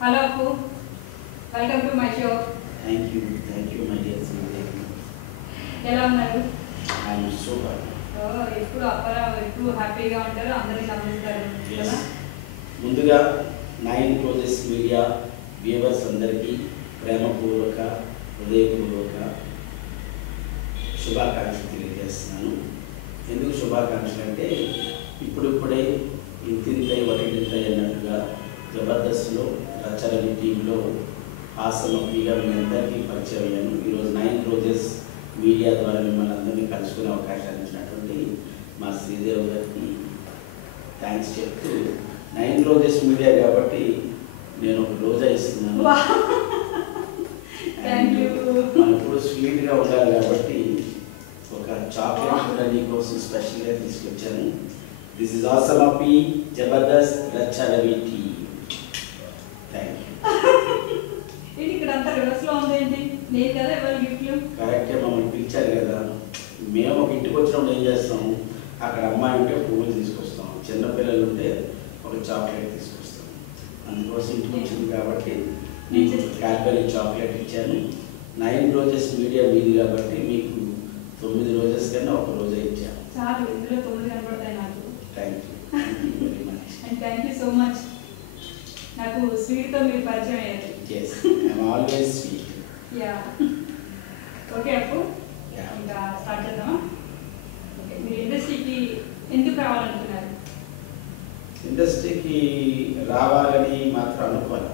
Hello Appu welcome to my show thank you thank you my dear ఎలా ఉన్నారు? I'm super ఎప్పుడు అప్పారావు ఎప్పుడు హ్యాపీగా ఉంటారు అందరినీ గమనిస్తారు ముందుగా నైన్ క్లోజెస్ మీడియా వ్యూవర్స్ అందరికీ ప్రేమపూర్వక హృదయపూర్వక శుభాకాంక్షలు తెలియజేస్తున్నాను. ఎందుకు శుభాకాంక్షలు అంటే ఇప్పుడిప్పుడే ఇంతింతై ఒకటింతై అన్నట్టుగా జబర్దస్త్లో రచ్చరవి టీంలో హాసనొప్పిగా మీ అందరికీ పరిచయం అయ్యాను. ఈరోజు నైన్ రోజెస్ మీడియా ద్వారా మిమ్మల్ని అందరినీ కలుసుకునే అవకాశాన్ని ఇచ్చినటువంటి మా శ్రీదేవ్ గారికి థ్యాంక్స్ చెప్తూ నైన్ రోజెస్ మీడియా కాబట్టి నేను ఒక రోజా ఇస్తున్నాను. ఎప్పుడు స్వీట్గా ఉండాలి కాబట్టి ఒక చాక్లెట్ కూడా నీకోసం స్పెషల్గా తీసుకొచ్చాను. This is awesome Appu Jabardasth Racha Ravi tea thank you ఏంటి ఇక్కడ అంతా రివర్స్లో ఉంది ఏంటి నేను కదా ఎవరు గిఫ్ట్లు కరెక్టే మమ్మల్ని పిలిచారు కదా. మేము ఒక ఇంటికి వచ్చినప్పుడు ఏం చేస్తాం? అక్కడ అమ్మాయి ఉంటే పువ్వులు తీసుకొస్తాం. చిన్నపిల్లలు ఉంటే ఒక చాక్లెట్ తీసుకొస్తాం. అందుకోసం ఇంటికి వచ్చింది కాబట్టి నీకు క్యాడ్బరీ చాక్లెట్ ఇచ్చాను. నైన్ రోజెస్ మీడియా మీది కాబట్టి మీకు తొమ్మిది రోజెస్ కన్నా ఒక రోజే ఇచ్చాను. చాలు ఇందులో తొమ్మిది కనపడతాయి నాకు. Thank you thank you very much and thank you so much నాకు స్వీట్తో మీరు పరిచయం అయ్యారు. Yes I'm always sweet yeah okay Appu. ఇంకా స్టార్ట్ చేద్దామా? ఓకే మీరు ఇండస్ట్రీకి ఎందుకు రావాలనుకున్నారు ఇండస్ట్రీకి రావాలని మాత్రం అనుకోవాలి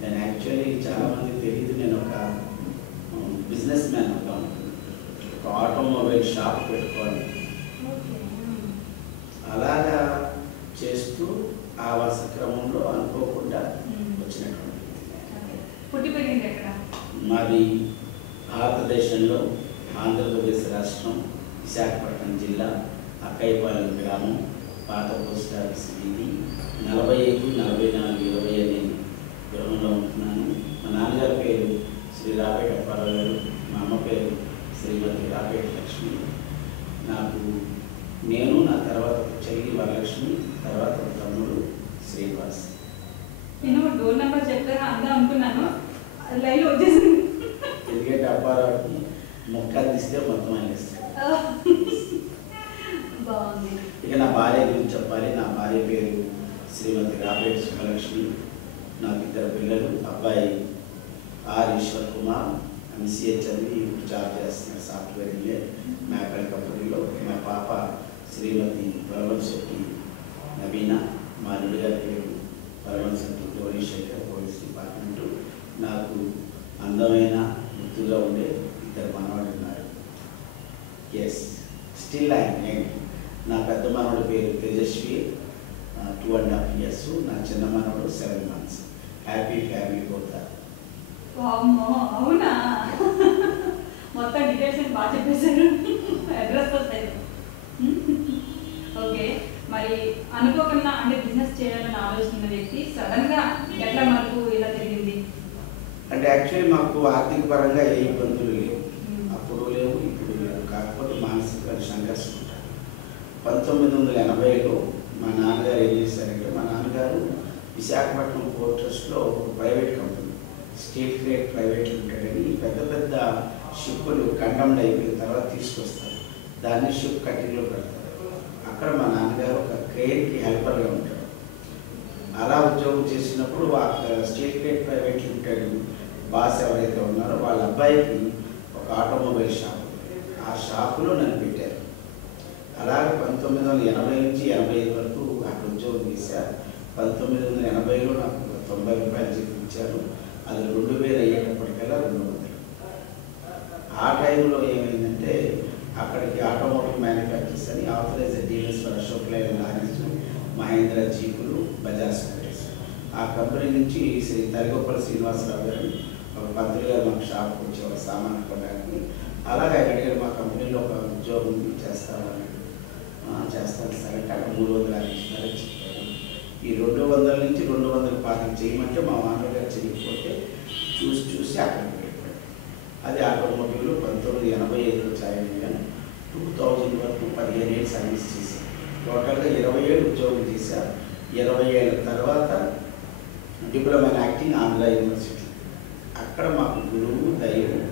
నేను యాక్చువల్లీ చాలా మంది తెలియదు నేను ఒక బిజినెస్ మ్యాన్ ఒక ఒక ఆటోమొబైల్ షాప్ పెట్టుకోవాలి. అలాగా చేస్తూ ఆ వరుస క్రమంలో అనుకోకుండా మ్మ్. మాది భారతదేశంలో ఆంధ్రప్రదేశ్ రాష్ట్రం విశాఖపట్నం జిల్లా అక్కయ్యపాలెం గ్రామం పాత పోస్ట్ ఆఫీస్ వీధి. నలభై ఐదు నలభై నాలుగు ఇరవై అనే గృహంలో ఉంటున్నాను. మా నాన్నగారి పేరు శ్రీ రాపేట అప్పారావు గారు మా అమ్మ పేరు శ్రీమతి రాపేట లక్ష్మి. నాకు నేను నా తర్వాత చెల్లి వరలక్ష్మి తర్వాత తమ్ముడు శ్రీనివాస్. నేను డోర్ నెంబర్ చెప్తారా అందా అనుకున్నాను. లైన్ వచ్చేసి అప్పారావుకి మొక్క తీస్తే మొత్తం బాగుంది. ఇక నా భార్య గురించి చెప్పాలి. నా భార్య పేరు శ్రీమతి రాబేట్ సుబ్బలక్ష్మి. నాకు ఇద్దరు పిల్లలు అబ్బాయి ఆర్ ఈశ్వర్ కుమార్ ఎంసీఏ చదివి ఇప్పుడు జాబ్ చేస్తున్నారు సాఫ్ట్వేర్ ఇంజనీర్. మేకల కంపెనీలో మా పాప శ్రీమతి పరమల్ శెట్టి నవీన మా గారి పేరు పరమల్ శెట్టి గౌరీ శేఖర్ పోలీస్ డిపార్ట్మెంట్. నాకు అందమైన ముద్దుగా ఉండే ఇద్దరు మనవాళ్ళు ఉన్నారు. ఎస్ స్టిల్ ఐ యంగ్ నా పెద్ద మనవడి పేరు Tejaswi. Two and half years నా చిన్న మనవడు సెవెన్ మంత్స్ హ్యాపీ ఫ్యామిలీ పోతా అవునా? మొత్తం డీటెయిల్స్ బాగా చెప్పేశారు? అడ్రస్ వస్తాయి ఓకే మరి అనుకోకుండా అంటే బిజినెస్ చేయాలని ఆలోచన వ్యక్తి సడన్గా ఎట్లా మనకు ఇలా జరిగింది అంటే యాక్చువల్లీ మాకు ఆర్థిక పరంగా ఏ ఇబ్బందులు లేవు. అప్పుడు లేవు ఇప్పుడు లేవు. కాకపోతే మానసిక సంఘర్షం ఉంటారు పంతొమ్మిది వందల ఎనభైలో మా నాన్నగారు ఏం చేశారంటే మా నాన్నగారు విశాఖపట్నం పోర్ట్ ట్రస్ట్లో ఒక private company state grade private limited అని పెద్ద పెద్ద షిప్పులు కండమ్డ్ అయిపోయిన తర్వాత తీసుకొస్తారు. దాన్ని షిప్ కటింగ్లో పెడతారు. అక్కడ మా నాన్నగారు ఒక క్రేన్కి హెల్పర్గా ఉంటారు. అలా ఉద్యోగం చేసినప్పుడు ఆ state grade private limited boss ఎవరైతే ఉన్నారో వాళ్ళ అబ్బాయికి ఒక ఆటోమొబైల్ షాప్. ఆ షాపులో నన్ను పెట్టారు. అలాగే పంతొమ్మిది వందల ఎనభై నుంచి ఎనభై ఐదు వరకు అక్కడ ఉద్యోగం చేశారు. పంతొమ్మిది వందల ఎనభైలో నాకు తొంభై రూపాయలు జీతం ఇచ్చారు అది రెండు వేలు అయ్యేటప్పటికల్లా రెండు వందలు. ఆ టైంలో ఏమైందంటే అక్కడికి ఆటోమోటివ్ మ్యానుఫ్యాక్చర్స్ అని authorized dealers for Ashok Leyland lorries Mahindra జీపులు Bajaj scooters ఆ కంపెనీ నుంచి శ్రీ తరిగొప్పల శ్రీనివాసరావు గారు ఒక పంతులు గారు మాకు షాప్కి వచ్చేవారు సామాన్ కొనడానికి. అలాగే ఆయన అడిగారు మా కంపెనీలో ఒక ఉద్యోగం చేస్తామని చేస్తాను. సార్ అంటే అక్కడ మూడు వందల యాభై ఇచ్చినారని చెప్పారు. ఈ రెండు వందల నుంచి రెండు వందల పాతిక చేయమంటే మా మామగారు చేయకపోతే చూసి చూసి అక్కడికి వెళ్ళిపోయాడు అది ఆటోమోటివ్లో పంతొమ్మిది ఎనభై ఐదులో జాయిన్ అయ్యాను. టూ థౌజండ్ వరకు పదిహేను ఏళ్ళు సర్వీస్ చేశాను. టోటల్గా ఇరవై ఏళ్ళు ఉద్యోగం చేశాను. ఇరవై ఏళ్ళ తర్వాత diploma acting acting Andhra university. అక్కడ మాకు గురువు దైవం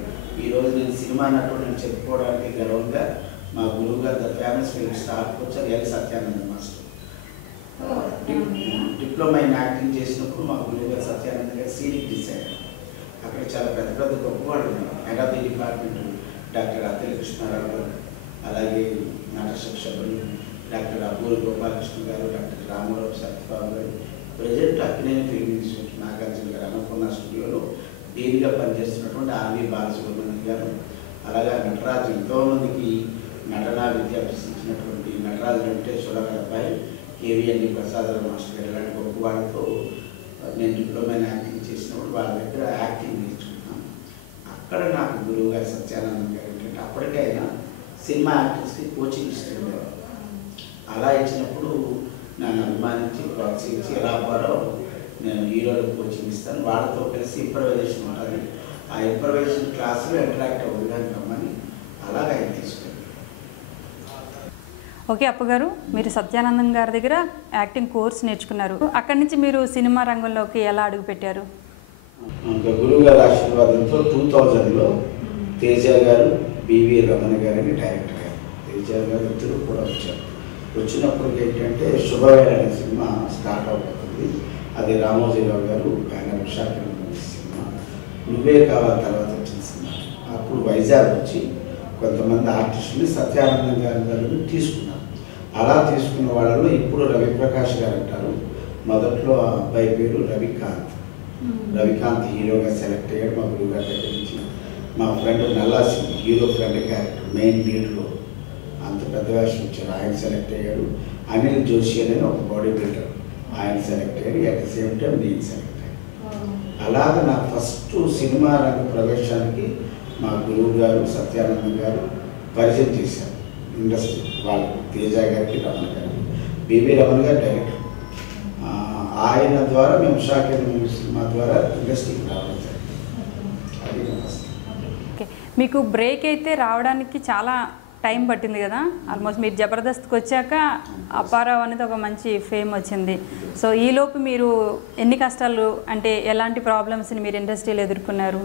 ఈరోజు నేను సినిమా నటుడు నేను చెప్పుకోవడానికి గర్వంగా మా గురువు గారు ద ఫేమస్ ఫిల్మ్ స్టార్ వచ్చారు L Satyananda master. Diploma in acting చేసినప్పుడు మా గురువు గారు సత్యానంద గారు సీనిక్ డిసైడ్ అక్కడ చాలా పెద్ద పెద్ద గొప్పవాళ్ళు ఉన్నారు. Head of the department doctor Attela Krishna Rao గారు అలాగే నట శిక్షకులు డాక్టర్ అబ్బూరి గోపాలకృష్ణ గారు డాక్టర్ రామారావు సత్యబాబు గారు. Present Akkineni film institute Nagarjuna గారు అనుకున్న స్టూడియోలో డీన్గా పనిచేస్తున్నటువంటి ఆర్వి బాలసుబ్రహ్మణ్యం గారు అలాగే నటరాజు ఎంతోమందికి నటన విద్య అభ్యసించినటువంటి నటరాజు వెంకటేశ్వర గారి అబ్బాయి కేవీఎన్డి ప్రసాదరావు మాస్టర్ గారు ఇలాంటి గొప్ప వాళ్ళతో నేను డిప్లొమా యాక్టింగ్ చేసినప్పుడు వాళ్ళ దగ్గర యాక్టింగ్ నేర్చుకున్నాను అక్కడ నాకు గురువు గారు సత్యానందం గారు ఏంటంటే అప్పటికైనా సినిమా యాక్టర్స్కి కోచింగ్ ఇస్తుండేవారు అలా ఇచ్చినప్పుడు నన్ను అభిమానించి ప్రోత్సహించి రాబారో నేను హీరోలకు కోచింగ్ ఇస్తాను. వాళ్ళతో కలిసి ఇంప్రవైజేషన్ ఉంటుంది ఆ ఇంప్రవైజేషన్ క్లాసులో ఇంటరాక్ట్ అవ్వడానికి రమ్మని అలాగ ఆయన తీసుకెళ్ళి ఓకే అప్పగారు మీరు సత్యానందం గారి దగ్గర యాక్టింగ్ కోర్స్ నేర్చుకున్నారు. అక్కడి నుంచి మీరు సినిమా రంగంలోకి ఎలా అడుగుపెట్టారు ఇంకా గురువు గారి ఆశీర్వాదంతో టూ థౌజండ్లో తేజ గారు బివి రమణ గారిని డైరెక్టర్ గారు తేజ గారు ఇద్దరు కూడా వచ్చారు. వచ్చినప్పుడు ఏంటంటే శుభవేళ అనే సినిమా స్టార్ట్ అవుతుంది అది రామోజీరావు గారు ఆయన విశాఖ సినిమా. నువ్వే కావాలి తర్వాత వచ్చిన సినిమా. అప్పుడు వైజాగ్ వచ్చి కొంతమంది ఆర్టిస్టుని సత్యానందం గారి గారిని తీసుకున్నారు. అలా తీసుకున్న వాళ్ళలో ఇప్పుడు రవిప్రకాష్ గారు అంటారు మొదట్లో ఆ అబ్బాయి పేరు రవికాంత్. రవికాంత్ హీరోగా సెలెక్ట్ అయ్యాడు మా గురువు గారి దగ్గర నుంచి. మా friend Nalla Singh hero friend character main లీడ్లో. అంత పెద్ద వేషం వచ్చారు ఆయన సెలెక్ట్ అయ్యాడు. అనిల్ జోషి అనేది ఒక బాడీ బిల్డర్. ఆయన సెలెక్ట్ అయ్యాడు అట్ ద సేమ్ టైం నేను సెలెక్ట్ అయ్యాను. అలాగ నా ఫస్ట్ సినిమా రంగ ప్రవేశానికి మా గురువు గారు సత్యానందం గారు పరిచయం చేశారు. ఇండస్ట్రీ వాళ్ళు తేజ గారికి రమణ గారికి బీబీ రమణ గారు డైరెక్టర్ ఆయన ద్వారా మేము షాకేర్ మూవీ సినిమా ద్వారా ఇండస్ట్రీకి రావడం జరిగింది. అది ఫస్ట్ మీకు బ్రేక్ అయితే రావడానికి చాలా టైం పట్టింది కదా. ఆల్మోస్ట్ మీరు జబర్దస్త్కి వచ్చాక అపారావ్ అనేది ఒక మంచి ఫేమ్ వచ్చింది. సో ఈలోపు మీరు ఎన్ని కష్టాలు అంటే ఎలాంటి ప్రాబ్లమ్స్ని మీరు ఇండస్ట్రీలో ఎదుర్కొన్నారు?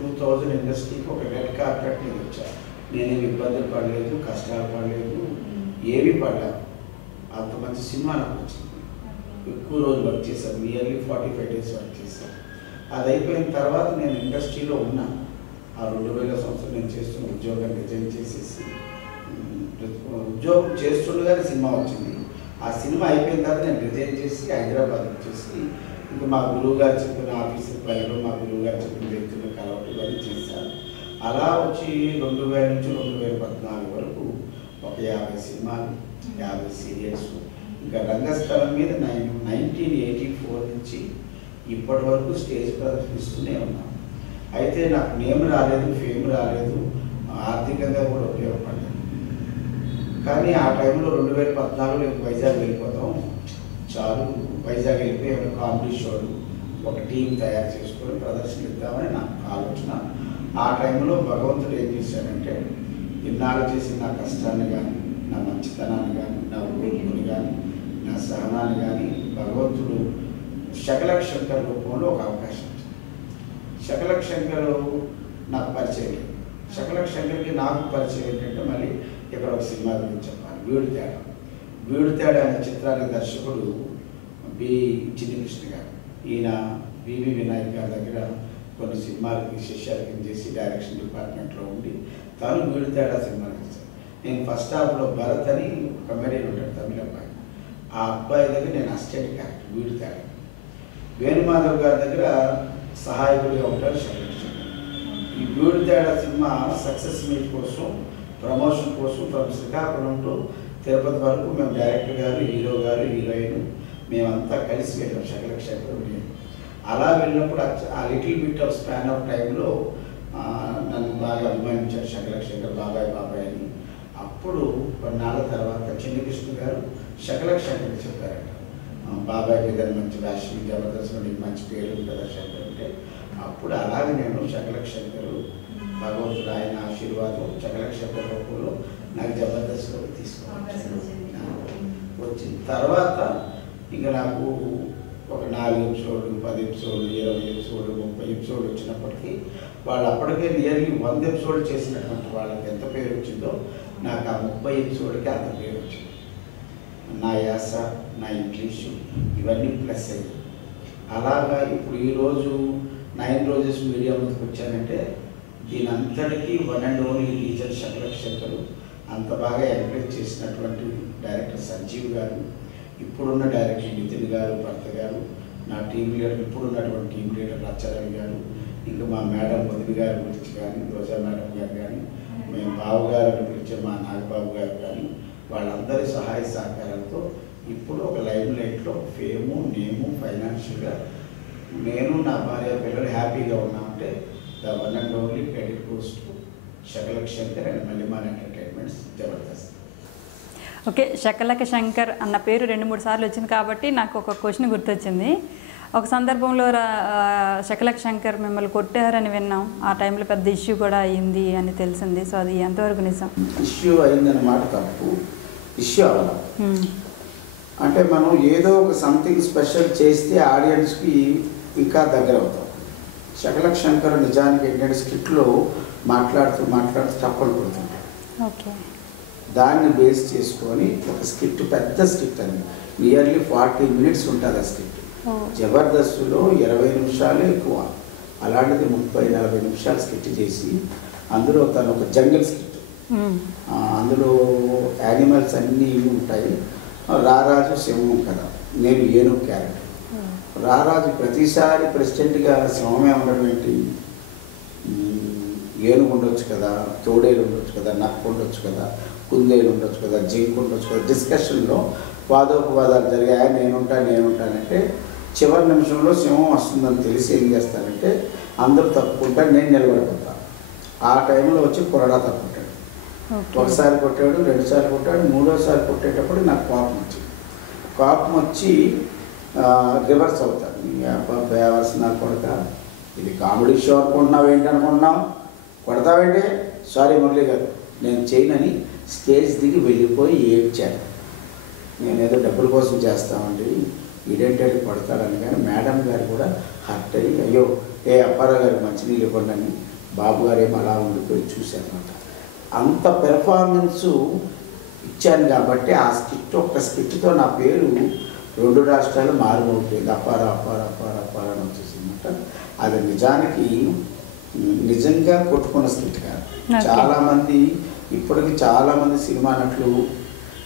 టూ థౌజండ్ ఇండస్ట్రీకి ఒక రెడ్ కార్పెట్ మీద వచ్చా నేనేం ఇబ్బందులు పడలేదు కష్టాలు పడలేదు ఏమీ పడలేదు. అంత మంచి సినిమా నాకు వచ్చింది. ఎక్కువ రోజులు వర్క్ చేశాను. Nearly forty five days work చేశాను. అది అయిపోయిన తర్వాత నేను ఇండస్ట్రీలో ఉన్నా. ఆ రెండు వేల సంవత్సరం నేను చేస్తున్న ఉద్యోగం రిజైన్ చేసేసి ఉద్యోగం చేస్తుండగానే సినిమా వచ్చింది. ఆ సినిమా అయిపోయిన తర్వాత నేను రిజైన్ చేసి హైదరాబాద్ వచ్చేసి ఇంకా మా గురువు గారు చెప్పిన ఆఫీసుకి వెళ్ళడం మా గురువు గారు చెప్పిన వ్యక్తులు కలవటం ఇవన్నీ చేశాను. అలా వచ్చి రెండు వేల నుంచి రెండు వేల పద్నాలుగు వరకు ఒక యాభై సినిమాలు యాభై సీరియల్స్ ఇంకా రంగస్థలం మీద నైన్ నైన్టీన్ ఎయిటీ ఫోర్ నుంచి ఇప్పటి వరకు స్టేజ్ ప్రదర్శిస్తూనే ఉన్నాను. అయితే నాకు నేమ్ రాలేదు ఫేమ్ రాలేదు ఆర్థికంగా కూడా ఉపయోగపడలేదు. కానీ ఆ టైంలో రెండు వేల పద్నాలుగు నేను వైజాగ్ వెళ్ళిపోతాం. చాలు వైజాగ్ వెళ్ళిపోయి ఏమైనా కామెడీ షోలు ఒక టీం తయారు చేసుకొని ప్రదర్శన ఇద్దామని ఆలోచన. ఆ టైంలో భగవంతుడు ఏం చేశాడంటే ఇన్నాళ్ళు చేసిన నా కష్టాన్ని కానీ నా మంచితనాన్ని కానీ నా ఊరుకుని కానీ నా సహనాన్ని కానీ భగవంతుడు శకలక్ శంకర్ రూపంలో ఒక అవకాశం ఇచ్చాడు. శకలక్ శంకర్ నాకు పరిచయం లేదు. శకలక్ శంకర్కి నాకు పరిచయం ఏంటంటే మళ్ళీ ఇక్కడ ఒక సినిమా గురించి చెప్పాలి. వీడు తేడా. వీడు తేడా అనే చిత్రానికి దర్శకుడు బి. చిన్నకృష్ణ గారు. ఈయన బివి వినాయక్ గారి దగ్గర కొన్ని సినిమాలకి శిష్యాలకి చేసి డైరెక్షన్ డిపార్ట్మెంట్లో ఉండి తాను వీడు తేడా సినిమా చేశాను నేను ఫస్ట్ హాఫ్లో భరత్ అని కమెడియన్ ఉంటాడు తమిళ అబ్బాయి. ఆ అబ్బాయి దగ్గర నేను అసిస్టెంట్ క్యారెక్టర్ వీడు తేడా. వేణుమాధవ్ గారి దగ్గర సహాయకుడిగా ఉంటాడు శంకర్ శంకర్. ఈ వీడు తేడా సినిమా సక్సెస్ మీట్ కోసం ప్రమోషన్ కోసం ఫ్రమ్ శ్రీకాకుళం టు తిరుపతి వరకు మేము డైరెక్టర్ గారు హీరో గారు హీరోయిన్ మేమంతా కలిసి వెళ్ళాం శకల శేఖర్ అలా వెళ్ళినప్పుడు ఆ- little bit of span of టైంలో నన్ను బాగా అభిమానించారు శకల బాబాయ్ బాబాయ్ అని. అప్పుడు కొన్నాళ్ళ తర్వాత చిన్నకృష్ణ గారు శకల శంకర్ చెప్పారట బాబాయ్ బాబాయ్కి మంచి వేషం జబర్దస్త్ మంచి పేరు ఉంటుందా శంకర్ అంటే అప్పుడు అలాగే నేను శకలక్ శంకరు భగవంతుడు ఆయన ఆశీర్వాదం శకలక్ రూపంలో నాకు జబర్దస్త్లో తీసుకుని వచ్చిన తర్వాత ఇంకా నాకు ఒక నాలుగు ఎపిసోడ్లు పది ఎపిసోడ్లు ఇరవై ఎపిసోడ్లు ముప్పై ఎపిసోడ్లు వచ్చినప్పటికీ వాళ్ళు అప్పటికే నియర్లీ వంద ఎపిసోడ్ చేసినటువంటి వాళ్ళకి ఎంత పేరు వచ్చిందో నాకు ఆ ముప్పై ఎపిసోడ్కి అంత పేరు వచ్చింది. నా యాస నా ఇంగ్లీషు ఇవన్నీ ప్లస్ అయ్యాయి. అలాగా ఇప్పుడు ఈరోజు నైన్ రోజెస్ మీడియా ముందుకు వచ్చానంటే దీనంతటికీ one and only teacher Shankar అంత బాగా ఎంకరేజ్ చేసినటువంటి డైరెక్టర్ సంజీవ్ గారు ఇప్పుడున్న డైరెక్టర్ నితిన్ గారు భర్త గారు నా టీం లీడర్ ఇప్పుడున్నటువంటి టీం లీడర్ రచ్చరవి గారు ఇంకా మా మేడం వదిలి గారి గురించి కానీ రోజా మేడం గారు కానీ మేము బాబు గారు పిలిచే మా నాగబాబు గారు కానీ వాళ్ళందరి సహాయ సహకారంతో ఇప్పుడు ఒక లైవ్ లైట్లో ఫేము నేము ఫైనాన్షియల్గా నేను నా భార్య పిల్లలు హ్యాపీగా ఉన్నామంటే the one and only credit goes to Shakalaka Shankar and Mallimaan entertainments Jabardasth okay Shakalaka Shankar అన్న పేరు రెండు మూడు సార్లు వచ్చింది కాబట్టి నాకు ఒక క్వశ్చన్ గుర్తొచ్చింది. ఒక సందర్భంలో శకలక శంకర్ మిమ్మల్ని కొట్టారని విన్నాం. ఆ టైంలో పెద్ద ఇష్యూ కూడా అయ్యింది అని తెలిసింది. సో అది ఎంతవరకు నిజం? ఇష్యూ అయిందన్నమాట తప్పు. ఇష్యూ అవ్వాలి. హ్మ్. అంటే మనం ఏదో ఒక సంథింగ్ స్పెషల్ చేస్తే ఆడియన్స్కి ఇంకా దగ్గర అవుతాం. శకలక్ శంకర్ నిజానికి ఏంటంటే స్కిట్లో మాట్లాడుతూ మాట్లాడుతూ తప్పలు పడుతుంటాడు దాన్ని బేస్ చేసుకొని ఒక స్కిట్ పెద్ద స్కిట్ అని నియర్లీ ఫార్టీ మినిట్స్ ఉంటుంది ఆ స్కిట్ ఓ. జబర్దస్త్లో ఇరవై నిమిషాలే ఎక్కువ. అలాంటిది ముప్పై నలభై నిమిషాలు స్కిట్ చేసి అందులో తను ఒక జంగల్ స్కిట్ అందులో యానిమల్స్ అన్నీ ఉంటాయి. రారాజు సింహం కదా. నేను ఏనుగు క్యారెక్టర్. రారాజు ప్రతిసారి ప్రెసిడెంట్గా సింహమే ఉండడం ఏంటి? ఏనుగు ఉండొచ్చు కదా తోడేలు ఉండొచ్చు కదా నక్క ఉండొచ్చు కదా కుందేలు ఉండొచ్చు కదా జింక్ ఉండొచ్చు కదా. డిస్కషన్లో వాదోపవాదాలు జరిగాయి? నేనుంటా నేనుంటానంటే చివరి నిమిషంలో సింహం వస్తుందని తెలిసి ఏం చేస్తానంటే అందరూ తప్పుకుంటారు నేను నిలబడిపోతాను ఆ టైంలో వచ్చి కొరడా తప్పుకుంటాడు. ఒకసారి కొట్టాడు రెండుసార్లు కొట్టాడు మూడోసారి కొట్టేటప్పుడు నాకు కోపం వచ్చింది. కోపం వచ్చి రివర్స్ అవుతారు. నీ అబ్బా కొడక. ఇది కామెడీ షో అనుకుంటున్నావు ఏంటి అనుకుంటున్నావు? కొడతావేంటి? సారీ మురళి గారు. నేను చేయనని స్టేజ్ దిగి వెళ్ళిపోయి ఏడ్చాను. నేనేదో డబ్బుల కోసం చేస్తామండి. ఇదేంటి కొడతాడని కానీ మేడం గారు కూడా హర్ట్ అయ్యి అయ్యో ఏ అప్పారావు గారు మంచినీళ్ళు ఇవ్వండి అని బాబు గారు ఏమో అలా ఉండిపోయి చూశారనమాట అంత పెర్ఫార్మెన్సు ఇచ్చాను కాబట్టి ఆ స్కిట్ ఒక్క స్కిట్తో నా పేరు రెండు రాష్ట్రాలు మారుమోగిపోయింది అప్పారా అప్పారా అప్పారా అప్పారా అని వచ్చేసిందన్నమాట అది నిజానికి నిజంగా కొట్టుకున్న స్కిట్ కాదు. చాలామంది ఇప్పటికి చాలామంది సినిమా నటులు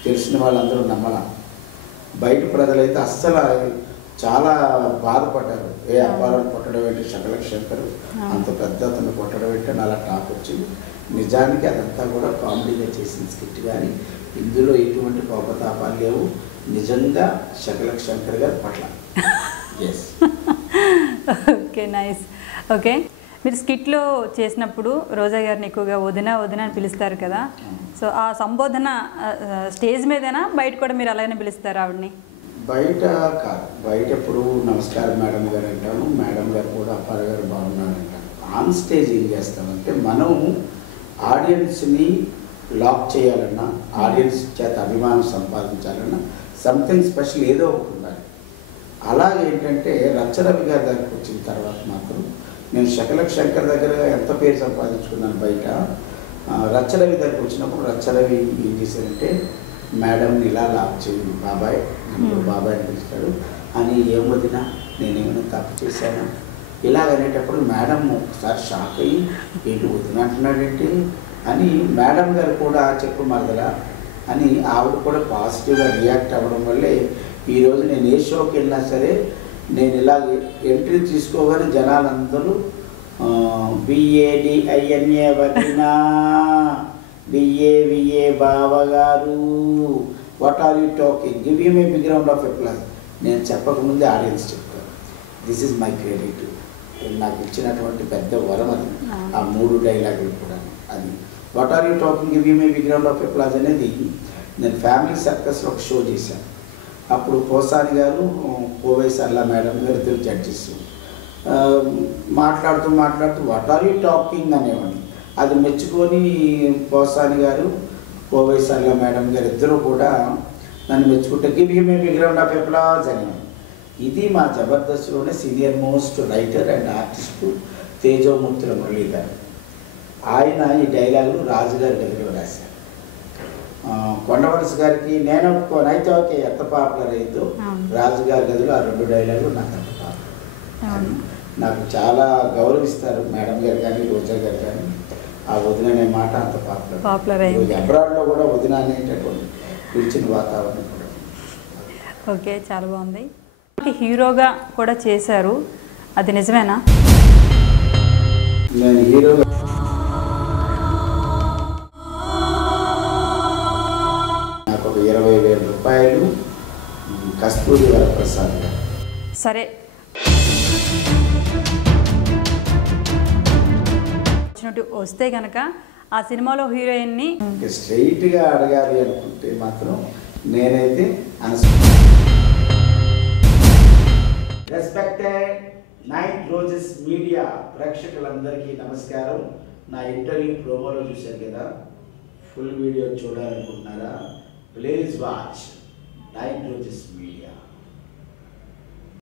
తెలిసిన వాళ్ళందరూ నమ్మల. బయట ప్రజలైతే అస్సలు చాలా బాధపడ్డారు. ఏ అప్పారం కొట్టడం ఏంటి? శకలక్ శంకర్. అంత పెద్ద అతను కొట్టడం ఏంటి? అని అలా టాక్ వచ్చింది. నిజానికి అదంతా కూడా కామెడీగా చేసిన స్కిట్ కానీ ఇందులో ఎటువంటి కోపతాపాలు లేవు. నిజంగా శకలక్ శంకర్ గారి పట్ల. ఓకే నైస్ ఓకే మీరు స్కిట్లో చేసినప్పుడు రోజా గారిని ఎక్కువగా వదిన వదిన అని పిలుస్తారు కదా. సో ఆ సంబోధన స్టేజ్ మీదేనా? బయట కూడా మీరు అలాగే పిలుస్తారు ఆవిడని? బయట కాదు. బయట ఎప్పుడు నమస్కారం మేడం గారు అంటాను మేడం గారు కూడా అప్పార గారు బాగున్నారు అంటాను ఆన్ స్టేజ్ ఏం చేస్తామంటే మనం ఆడియన్స్ని లాక్ చేయాలన్నా ఆడియన్స్ చేత అభిమానం సంపాదించాలన్నా సంథింగ్ స్పెషల్ ఏదో ఒకటి ఉండాలి. అలాగే ఏంటంటే రచ్చరవి గారి దగ్గరికి వచ్చిన తర్వాత మాత్రం నేను శకలక్ శంకర్ దగ్గర ఎంత పేరు సంపాదించుకున్నాను బయట రచ్చరవి దగ్గరికి వచ్చినప్పుడు రచ్చరవి ఏం చేశారంటే మేడంని ఇలా లాక్ చేయండి బాబాయ్. బాబాయ్ అని పిలుస్తాడు. అని ఏం వదినా నేనేమైనా తప్పు చేశాను? ఇలాగ అనేటప్పుడు మేడం ఒకసారి షాక్ అయ్యి ఏంటి వదిన అంటున్నాడేంటి? అని మేడం గారు కూడా చెప్పు మరదలా అని ఆవిడ కూడా పాజిటివ్గా రియాక్ట్ అవ్వడం వల్లే ఈరోజు నేను ఏ షోకి వెళ్ళినా సరే నేను ఇలా ఎంట్రీ తీసుకోగానే జనాలందరూ B A D I N A వదినా బిఏ విఏ బావగారు what are you talking give you may big round of applause నేను చెప్పకముందే ఆడియన్స్ చెప్తాను. దిస్ ఇస్ మై క్రెడిట్ నాకు ఇచ్చినటువంటి పెద్ద వరం అది. ఆ మూడు డైలాగులు కూడా అది what are you talking give you may big round of applause అనేది నేను ఫ్యామిలీ సర్కస్లో ఒక షో చేశాను. అప్పుడు కోసాని గారు కోవై సర్లా మేడం గారు ఇద్దరు జడ్జెస్ మాట్లాడుతూ మాట్లాడుతూ వాట్ ఆర్ యూ టాకింగ్ అనేవాడిని. అది మెచ్చుకొని కోసాని గారు కోవై సర్లా మేడం గారు ఇద్దరు కూడా నన్ను మెచ్చుకుంటే give you may big round of applause అనేవాడు ఇది మా జబర్దస్త్లోనే senior most writer and artist Tejomurthula Muralidhar. ఆయన ఈ డైలాగులు రాజుగారి గదిలో రాశారు. కొండవలస గారికి నేను ఒప్పుకోను అయితే ఓకే ఎంత పాపులర్ అయితే. రాజుగారి గదిలో ఆ రెండు డైలాగులు నాకు అంత పాపులర్. నాకు చాలా గౌరవిస్తారు మేడం గారు కానీ రోజా గారు కానీ. ఆ వదిన అనే మాట అంత పాపులర్. Popular అయింది. అబ్రాడ్లో కూడా వదిన అనేటటువంటి పిలిచిన వాతావరణం కూడా ఓకే చాలా బాగుంది. హీరోగా కూడా చేశారు. అది నిజమేనా? నేను హీరోగా గారు సరే. వస్తే కనుక ఆ సినిమాలో హీరోయిన్ని స్ట్రైట్గా అడగాలి అనుకుంటే మాత్రం నేనైతే రెస్పెక్టెడ్ నైట్ రోజెస్ మీడియా ప్రేక్షకులందరికీ నమస్కారం. నా ఇంటర్వ్యూ ప్రోమోలో చూశారు కదా. Full video చూడాలనుకుంటున్నారా? Please watch nine roses media